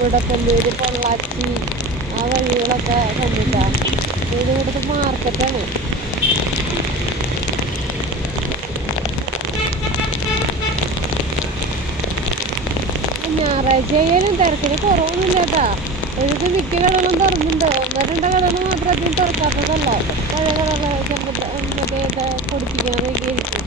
മുടക്കല്ലൂര് പൊള്ളാച്ചി ആ വഴികളൊക്കെ കണ്ടിട്ടാ. ഇത് ഇവിടുത്തെ മാർക്കറ്റാണ്. ഞായറാഴ്ച ആയാലും തിരക്കിന് കുറവൊന്നുമില്ല കേട്ടാ. എനിക്ക് മിക്ക കടകളും തുറന്നുണ്ട്. ഒന്നോ രണ്ടോ കടകൾ മാത്രം അധികം തുറക്കാത്തതല്ല. പഴയ കടകൾ മറ്റേ പൊടിപ്പിക്കാനൊക്കെ ഇരിക്കും.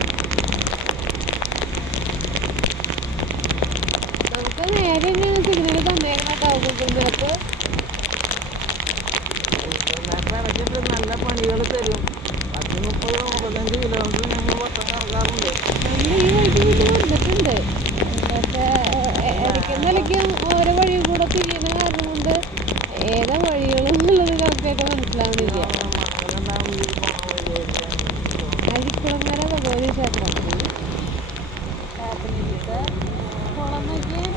നമുക്ക് നേരെ തന്നെയാണ് സിഗ്നൽ തന്നേക്കണ ഗൂഗിൾ മാപ്പ്. നല്ല പണികൾ തരും. 10-30-35 കിലോമീറ്റർ ഞങ്ങൾ വട്ടം കറക്കാറുണ്ട്. നമ്മൾ ഈ വഴിക്ക് മുന്നേ വന്നിട്ടുണ്ട്. പക്ഷേ ഇടയ്ക്കും നിലയ്ക്കും ഓരോ വഴിയും കൂടെ തിരിയുന്ന കാരണം കൊണ്ട് ഏതാ വഴികളെന്നുള്ളത് കറക്റ്റായിട്ട് മനസ്സിലാവുന്നില്ല. അരിക്കുളങ്ങര ഭഗവതി ക്ഷേത്രം കുളം നോക്കിയാൽ